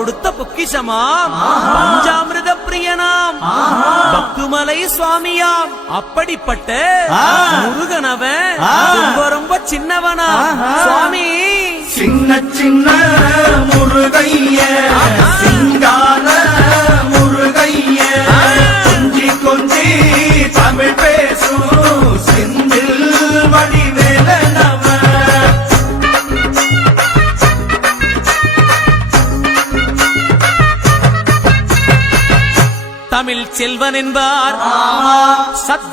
கொடுத்த பொக்கிஷமாம். பஞ்சாமிரத பிரியனாம் பக்துமலை சுவாமியாம். அப்படிப்பட்ட முருகனவன் ரொம்ப ரொம்ப சின்னவனா சுவாமி. சின்ன சின்ன முருகைய. செல்வன் என்பார்.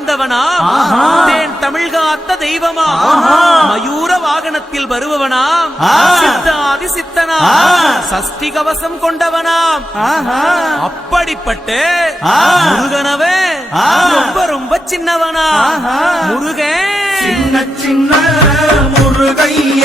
வளர்ந்தவனா தேன் தமிழ் காத்த தெய்வமா? மயூர வாகனத்தில் வருபவனாம் சித்தாதி சித்தனா? சஷ்டி கவசம் கொண்டவனாம் அப்படிப்பட்ட முருகனவே ரொம்ப ரொம்ப சின்னவனா? முருகன் சின்ன சின்ன முருகைய.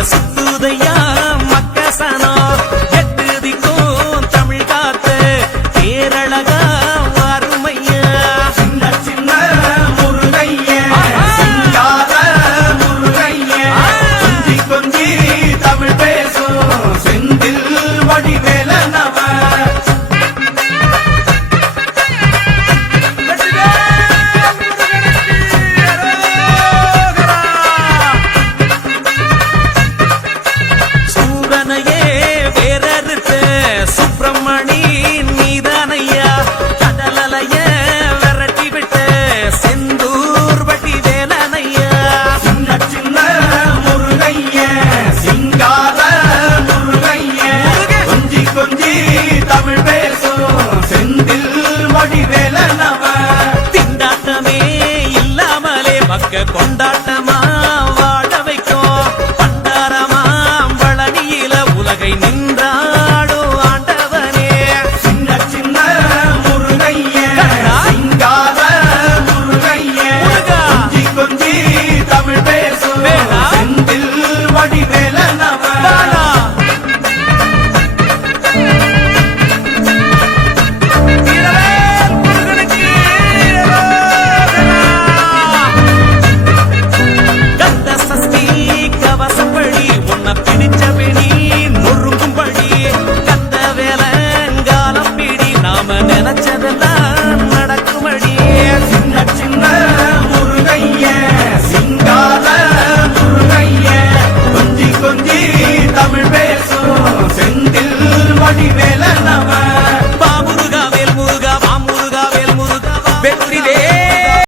las இருக்க கொண்டாட